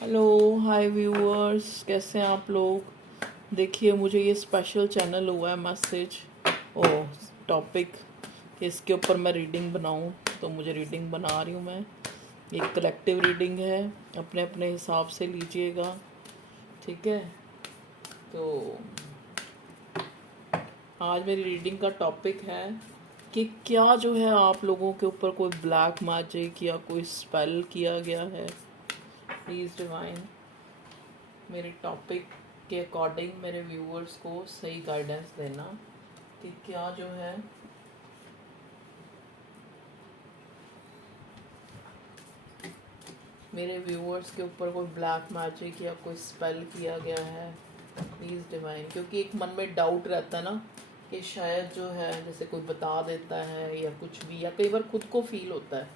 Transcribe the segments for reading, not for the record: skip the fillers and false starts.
Hello hi viewers, कैसे हैं आप लोग। देखिए, मुझे ये स्पेशल चैनल हुआ है मैसेज ओ टॉपिक कि इसके ऊपर मैं रीडिंग बनाऊं, तो मुझे रीडिंग बना रही हूँ मैं। एक कलेक्टिव रीडिंग है, अपने अपने हिसाब से लीजिएगा, ठीक है। तो आज मेरी रीडिंग का टॉपिक है कि क्या जो है आप लोगों के ऊपर कोई ब्लैक मैजिक या कोई स्पेल किया गया है। प्लीज़ डिवाइन मेरे टॉपिक के अकॉर्डिंग मेरे व्यूअर्स को सही गाइडेंस देना कि क्या जो है मेरे व्यूअर्स के ऊपर कोई ब्लैक मैजिक या कोई स्पेल किया गया है। प्लीज़ डिवाइन, क्योंकि एक मन में डाउट रहता है ना कि शायद जो है जैसे कोई बता देता है या कुछ भी, या कई बार खुद को फील होता है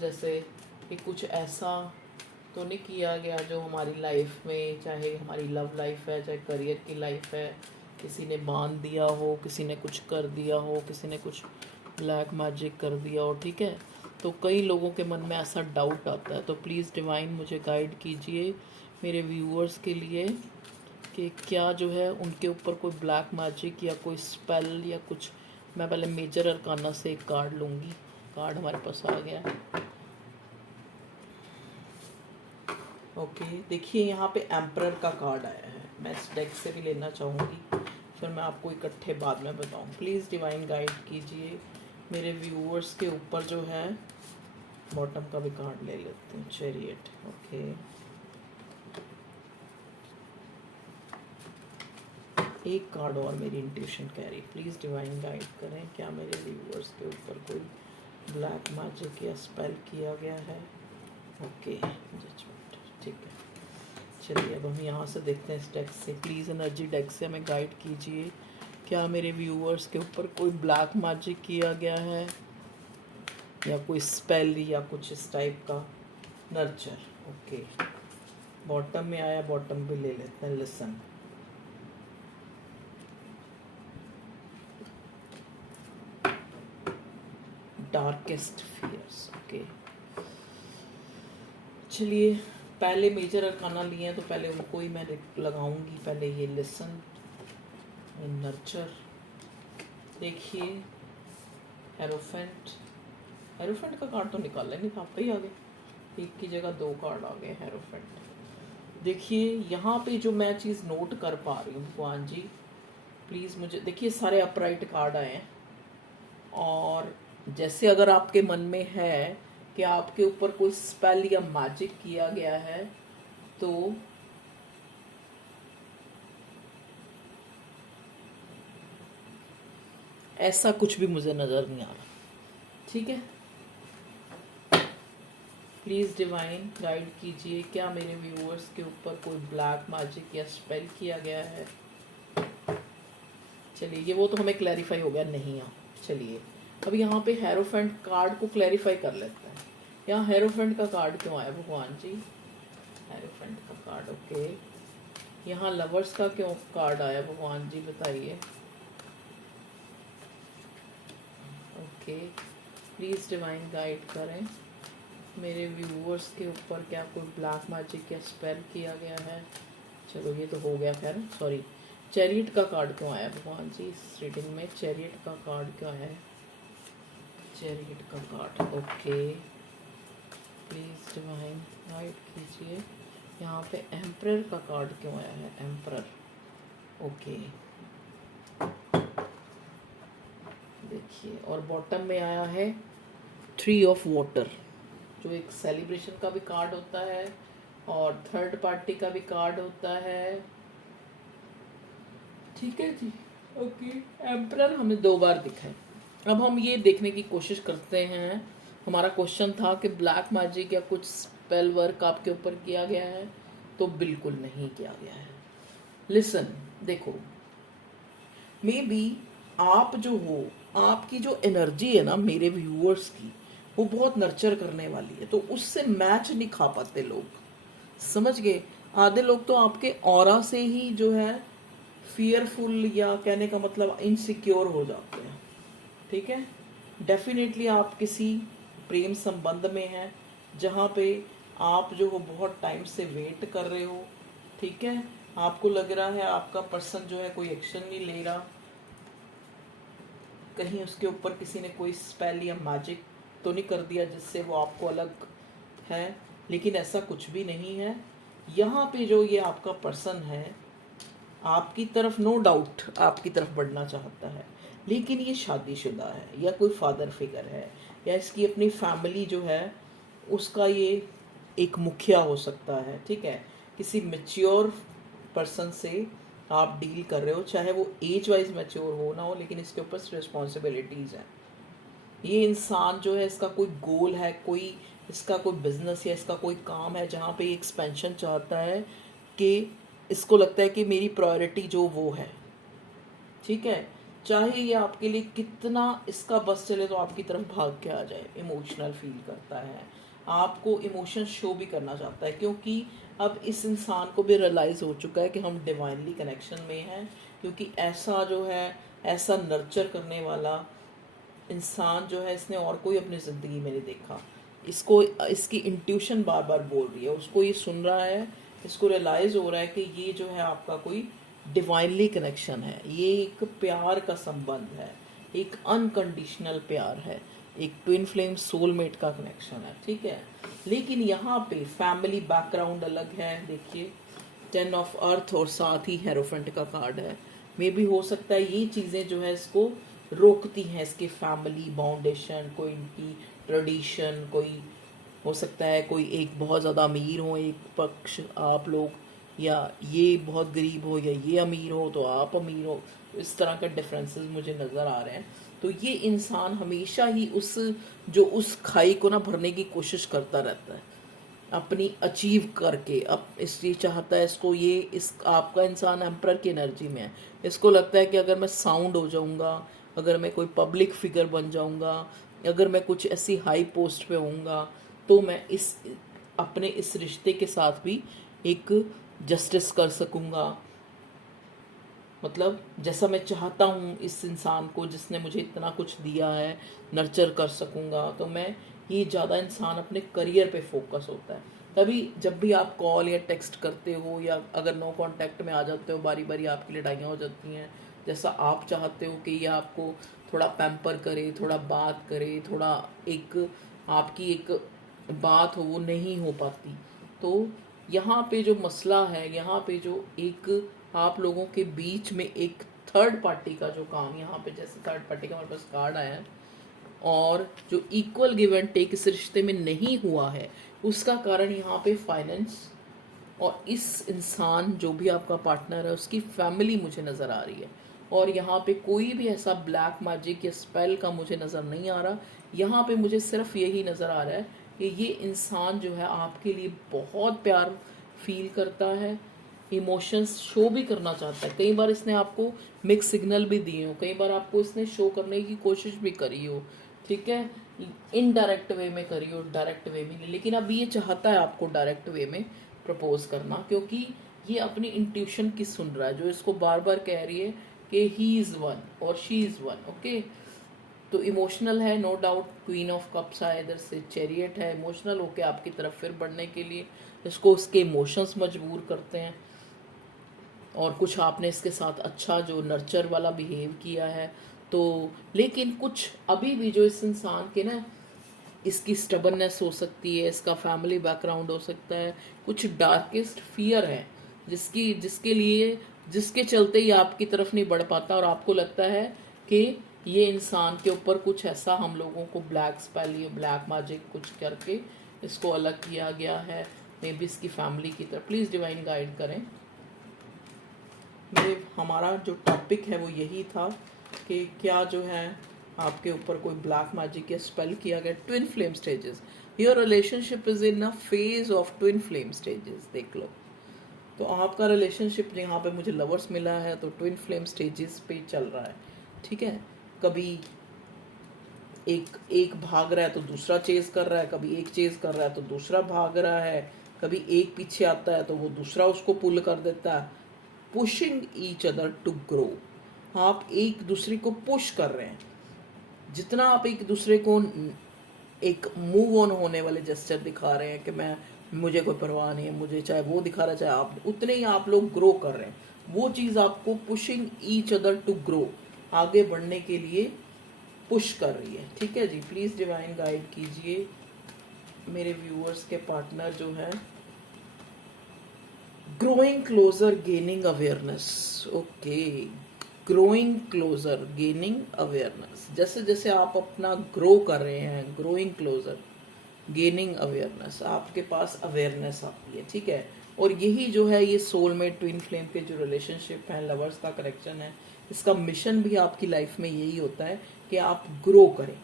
जैसे कि कुछ ऐसा तो नहीं किया गया जो हमारी लाइफ में, चाहे हमारी लव लाइफ है चाहे करियर की लाइफ है, किसी ने बांध दिया हो, किसी ने कुछ कर दिया हो, किसी ने कुछ ब्लैक मैजिक कर दिया हो, ठीक है। तो कई लोगों के मन में ऐसा डाउट आता है, तो प्लीज़ डिवाइन मुझे गाइड कीजिए मेरे व्यूअर्स के लिए कि क्या जो है उनके ऊपर कोई ब्लैक मैजिक या कोई स्पेल या कुछ। मैं पहले मेजर अरकाना से एक कार्ड लूँगी। कार्ड हमारे पास आ गया। ओके, देखिए यहाँ पे एम्परर का कार्ड आया है। मैं इस डेक से भी लेना चाहूँगी, फिर मैं आपको इकट्ठे बाद में बताऊँ। प्लीज़ डिवाइन गाइड कीजिए मेरे व्यूअर्स के ऊपर जो है। बॉटम का भी कार्ड ले लेते हैं, चैरियट। ओके, एक कार्ड और मेरी इंट्यूशन कह रही, प्लीज़ डिवाइन गाइड करें क्या मेरे व्यूअर्स के ऊपर कोई ब्लैक मैजिक या स्पेल किया गया है। ओके, जजमेंट, ठीक है। चलिए अब हम यहाँ से देखते हैं इस डेक से। प्लीज़ एनर्जी डेक से हमें गाइड कीजिए क्या मेरे व्यूअर्स के ऊपर कोई ब्लैक मैजिक किया गया है या कोई स्पेल या कुछ इस टाइप का। Nurture, okay. बॉटम में आया, बॉटम भी ले लेते हैं। Listen, darkest fears, okay. चलिए पहले मेजर अरकाना लिए हैं तो पहले उनको ही मैं लगाऊंगी। पहले ये लिसन, नर्चर। देखिए हेरोफेंट, हेरोफेंट का कार्ड तो निकाला नहीं था, आपका ही आ गया। एक की जगह दो कार्ड आ गए हेरोफेंट। देखिए यहाँ पे जो मैं चीज़ नोट कर पा रही हूँ, भगवान जी प्लीज़ मुझे देखिए, सारे अपराइट कार्ड आए हैं। और जैसे अगर आपके मन में है कि आपके ऊपर कोई स्पेल या मैजिक किया गया है, तो ऐसा कुछ भी मुझे नज़र नहीं आ रहा, ठीक है। प्लीज़ डिवाइन गाइड कीजिए क्या मेरे व्यूअर्स के ऊपर कोई ब्लैक मैजिक या स्पेल किया गया है। चलिए ये वो तो हमें क्लैरिफाई हो गया, नहीं। चलिए अब यहाँ पे हेरोफेंट कार्ड को क्लैरिफाई कर लेते हैं। यहाँ हेरोफेंट का कार्ड क्यों आया भगवान जी। हेरोफेंट का कार्ड, ओके। यहाँ लवर्स का क्यों कार्ड आया भगवान जी, बताइए। ओके, प्लीज़ डिवाइन गाइड करें मेरे व्यूअर्स के ऊपर क्या कोई ब्लैक मैजिक या स्पेल किया गया है। चलो ये तो हो गया, खैर सॉरी। चैरियट का कार्ड क्यों आया भगवान जी इस रीडिंग में। चैरियट का कार्ड क्या है, चैरियट का card, okay. Please divine guide कीजिए यहाँ पे एम्परर का कार्ड क्यों आया है। Emperor, okay. देखिए और बॉटम में आया है थ्री ऑफ वाटर, जो एक सेलिब्रेशन का भी कार्ड होता है और थर्ड पार्टी का भी कार्ड होता है, ठीक है जी। ओके, एम्परर हमें दो बार दिखा है। अब हम ये देखने की कोशिश करते हैं। हमारा क्वेश्चन था कि ब्लैक मैजिक या कुछ स्पेल वर्क आपके ऊपर किया गया है, तो बिल्कुल नहीं किया गया है। लिसन, देखो मे बी आप जो हो, आपकी जो एनर्जी है ना मेरे व्यूअर्स की, वो बहुत नर्चर करने वाली है, तो उससे मैच नहीं खा पाते लोग, समझ गए। आधे लोग तो आपके ऑरा से ही जो है फियरफुल, या कहने का मतलब इनसिक्योर हो जाते हैं, ठीक है। डेफिनेटली आप किसी प्रेम संबंध में हैं जहाँ पे आप जो हो बहुत टाइम से वेट कर रहे हो, ठीक है। आपको लग रहा है आपका पर्सन जो है कोई एक्शन नहीं ले रहा, कहीं उसके ऊपर किसी ने कोई स्पेल या मैजिक तो नहीं कर दिया जिससे वो आपको अलग है, लेकिन ऐसा कुछ भी नहीं है। यहाँ पे जो ये आपका पर्सन है आपकी तरफ नो डाउट आपकी तरफ बढ़ना चाहता है, लेकिन ये शादीशुदा है या कोई फादर फिगर है या इसकी अपनी फैमिली जो है उसका ये एक मुखिया हो सकता है, ठीक है। किसी मेच्योर पर्सन से आप डील कर रहे हो, चाहे वो एज वाइज मैच्योर हो ना हो, लेकिन इसके ऊपर रिस्पॉन्सिबिलिटीज़ हैं। ये इंसान जो है इसका कोई गोल है, कोई इसका कोई बिजनेस या इसका कोई काम है जहाँ पे एक्सपेंशन चाहता है, कि इसको लगता है कि मेरी प्रायोरिटी जो वो है, ठीक है। चाहे ये आपके लिए कितना इसका बस चले तो आपकी तरफ भाग के आ जाए, इमोशनल फील करता है, आपको इमोशन शो भी करना चाहता है, क्योंकि अब इस इंसान को भी रियलाइज़ हो चुका है कि हम डिवाइनली कनेक्शन में हैं, क्योंकि ऐसा जो है ऐसा नर्चर करने वाला इंसान जो है इसने और कोई अपनी ज़िंदगी में नहीं देखा। इसको इसकी इंट्यूशन बार बार बोल रही है, उसको ये सुन रहा है, इसको रियलाइज़ हो रहा है कि ये जो है आपका कोई डिवाइनली कनेक्शन है, ये एक प्यार का संबंध है, एक अनकंडीशनल प्यार है, एक ट्विन फ्लेम सोलमेट का कनेक्शन है, ठीक है। लेकिन यहाँ पे फैमिली बैकग्राउंड अलग है, देखिए 10 ऑफ अर्थ और साथ ही हेरोफेंट का कार्ड है। मे भी हो सकता है ये चीज़ें जो है इसको रोकती हैं, इसके फैमिली बाउंडेशन, कोई इनकी ट्रेडिशन, कोई हो सकता है कोई एक बहुत ज़्यादा अमीर हो एक पक्ष आप लोग, या ये बहुत गरीब हो या ये अमीर हो तो आप अमीर हो, इस तरह के डिफरेंसेस मुझे नज़र आ रहे हैं। तो ये इंसान हमेशा ही उस खाई को ना भरने की कोशिश करता रहता है, अपनी अचीव करके। अब इसलिए चाहता है इसको, ये इस आपका इंसान एम्परर की एनर्जी में है, इसको लगता है कि अगर मैं साउंड हो जाऊंगा, अगर मैं कोई पब्लिक फिगर बन जाऊंगा, अगर मैं कुछ ऐसी हाई पोस्ट पे होऊंगा, तो मैं इस अपने इस रिश्ते के साथ भी एक जस्टिस कर सकूंगा, मतलब जैसा मैं चाहता हूँ इस इंसान को जिसने मुझे इतना कुछ दिया है नर्चर कर सकूँगा। तो मैं ये ज़्यादा इंसान अपने करियर पे फोकस होता है। तभी जब भी आप कॉल या टेक्स्ट करते हो या अगर नो कांटेक्ट में आ जाते हो, बारी बारी आपकी लड़ाइयाँ हो जाती हैं, जैसा आप चाहते हो कि ये आपको थोड़ा पैम्पर करे, थोड़ा बात करे, थोड़ा एक आपकी एक बात हो वो नहीं हो पाती। तो यहाँ पे जो मसला है, यहाँ पे जो एक आप लोगों के बीच में एक थर्ड पार्टी का जो काम, यहाँ पे जैसे थर्ड पार्टी का हमारे पास कार्ड आया है, और जो इक्वल गिव एंड टेक इस रिश्ते में नहीं हुआ है, उसका कारण यहाँ पे फाइनेंस और इस इंसान जो भी आपका पार्टनर है उसकी फैमिली मुझे नज़र आ रही है। और यहाँ पे कोई भी ऐसा ब्लैक मैजिक या स्पेल का मुझे नज़र नहीं आ रहा। यहाँ पे मुझे सिर्फ यही नज़र आ रहा है कि ये इंसान जो है आपके लिए बहुत प्यार फील करता है, इमोशंस शो भी करना चाहता है। कई बार इसने आपको मिक्स सिग्नल भी दिए हो, कई बार आपको इसने शो करने की कोशिश भी करी हो, ठीक है, इनडायरेक्ट वे में करी हो, डायरेक्ट वे में नहीं। लेकिन अब ये चाहता है आपको डायरेक्ट वे में प्रपोज करना, क्योंकि ये अपनी इंट्यूशन की सुन रहा है जो इसको बार बार कह रही है कि ही इज़ वन और शी इज़ वन, ओके। तो इमोशनल है, no doubt. Queen of cups है, इधर से चैरियट है, इमोशनल होके आपकी तरफ फिर बढ़ने के लिए इसको उसके इमोशंस मजबूर करते हैं। और कुछ आपने इसके साथ अच्छा जो नर्चर वाला बिहेव किया है, तो लेकिन कुछ अभी भी जो इस इंसान के ना इसकी स्टबननेस हो सकती है, इसका फैमिली बैकग्राउंड हो सकता है, कुछ डार्केस्ट फियर है जिसके चलते ये आपकी तरफ नहीं बढ़ पाता, और आपको लगता है कि ये इंसान के ऊपर कुछ ऐसा हम लोगों को ब्लैक स्पेल या ब्लैक मैजिक कुछ करके इसको अलग किया गया है, मे बी इसकी फैमिली की तरफ। प्लीज़ डिवाइन गाइड करें। मेरे हमारा जो टॉपिक है वो यही था कि क्या जो है आपके ऊपर कोई ब्लैक मैजिक या स्पेल किया गया। Twin flame stages, your relationship is in a phase of twin flame stages, देख लो। तो आपका रिलेशनशिप यहाँ पे मुझे लवर्स मिला है तो ट्विन फ्लेम स्टेजेस पे चल रहा है, ठीक है। कभी एक भाग रहा है तो दूसरा चेज कर रहा है, कभी एक चेज कर रहा है तो दूसरा भाग रहा है, कभी एक पीछे आता है तो वो दूसरा उसको पुल कर देता है। Pushing each other to grow, आप एक दूसरे को पुश कर रहे हैं। जितना आप एक दूसरे को एक मूव ऑन होने वाले जेस्चर दिखा रहे हैं कि मैं मुझे कोई परवाह नहीं है, मुझे चाहे वो दिखा रहा है चाहे आप, उतने ही आप लोग ग्रो कर रहे हैं। वो चीज़ आपको pushing each other to grow, आगे बढ़ने के लिए पुश कर रही है। ठीक है जी, प्लीज़ डिवाइन गाइड कीजिए मेरे व्यूअर्स के पार्टनर जो है। Growing closer gaining awareness, okay, growing closer gaining awareness, जैसे जैसे आप अपना ग्रो कर रहे हैं, ग्रोइंग क्लोजर गेनिंग अवेयरनेस, आपके पास अवेयरनेस आती है। ठीक है, और यही जो है ये सोलमेट ट्विन फ्लेम के जो रिलेशनशिप है, लवर्स का कनेक्शन है, इसका मिशन भी आपकी लाइफ में यही होता है कि आप ग्रो करें।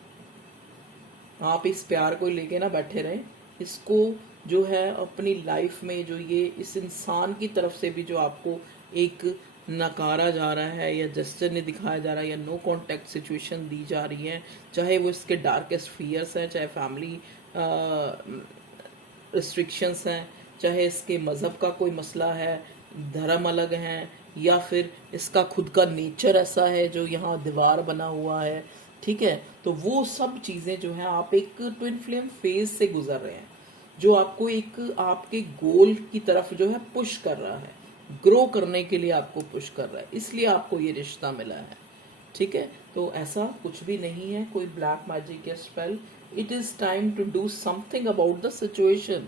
आप इस प्यार को लेके ना बैठे रहें, इसको जो है अपनी लाइफ में जो ये इस इंसान की तरफ से भी जो आपको एक नकारा जा रहा है या जेस्चर नहीं दिखाया जा रहा है या नो कांटेक्ट सिचुएशन दी जा रही है, चाहे वो इसके डार्केस्ट फियर्स हैं, चाहे फैमिली रिस्ट्रिक्शंस हैं, चाहे इसके मज़हब का कोई मसला है, धर्म अलग हैं, या फिर इसका खुद का नेचर ऐसा है जो यहाँ दीवार बना हुआ है। ठीक है, तो वो सब चीज़ें जो हैं, आप एक ट्विन फ्लेम फेज से गुजर रहे हैं जो आपको एक आपके गोल की तरफ जो है पुश कर रहा है, ग्रो करने के लिए आपको पुश कर रहा है, इसलिए आपको ये रिश्ता मिला है। ठीक है, तो ऐसा कुछ भी नहीं है कोई ब्लैक मैजिक या spell. It is time to do something about the situation.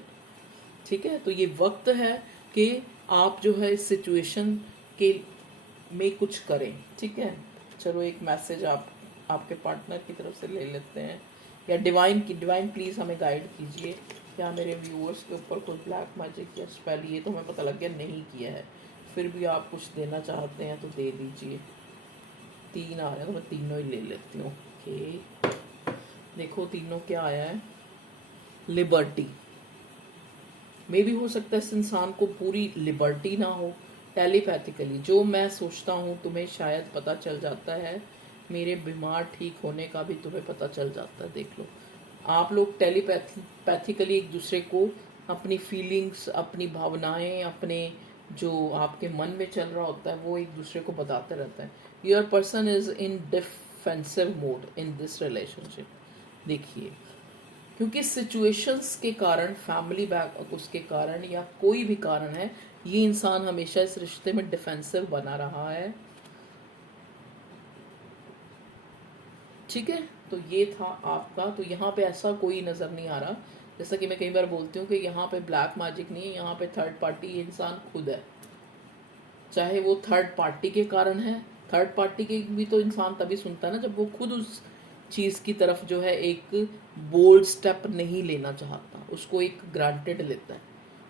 ठीक है, तो ये वक्त है कि आप जो है इस सिचुएशन के में कुछ करें। ठीक है, चलो एक मैसेज आप आपके पार्टनर की तरफ से ले लेते हैं, या डिवाइन प्लीज़ हमें गाइड कीजिए, क्या मेरे व्यूअर्स के ऊपर कोई ब्लैक मैजिक या स्पेल, ये तो हमें पता लग गया नहीं किया है, फिर भी आप कुछ देना चाहते हैं तो दे दीजिए। 3 आ रहे हैं तो मैं तीनों ही ले लेती हूँ। ओके, देखो तीनों क्या आया है, लिबर्टी। मे भी हो सकता है इस इंसान को पूरी लिबर्टी ना हो, टेलीपैथिकली जो मैं सोचता हूँ तुम्हें शायद पता चल जाता है, मेरे बीमार ठीक होने का भी तुम्हें पता चल जाता है। देख लो, आप लोग टेलीपैथिकली एक दूसरे को अपनी फीलिंग्स, अपनी भावनाएं, अपने जो आपके मन में चल रहा होता है वो एक दूसरे को बताते रहते हैं। Your person is in defensive mode in this relationship. देखिए, क्योंकि सिचुएशंस के कारण, फैमिली बैक उसके कारण या कोई भी कारण है, ये इंसान हमेशा इस रिश्ते में डिफेंसिव बना रहा है। ठीक है, तो ये था आपका। तो यहाँ पे ऐसा कोई नज़र नहीं आ रहा, जैसा कि मैं कई बार बोलती हूँ कि यहाँ पे ब्लैक मैजिक नहीं है, यहाँ पे थर्ड पार्टी इंसान खुद है। चाहे वो थर्ड पार्टी के कारण है, थर्ड पार्टी के भी तो इंसान तभी सुनता है ना जब वो खुद उस चीज़ की तरफ जो है एक बोल्ड स्टेप नहीं लेना चाहता, उसको एक ग्रांटेड लेता है,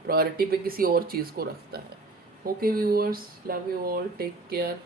प्रायोरिटी पे किसी और चीज़ को रखता है। Okay viewers, love you all, take care.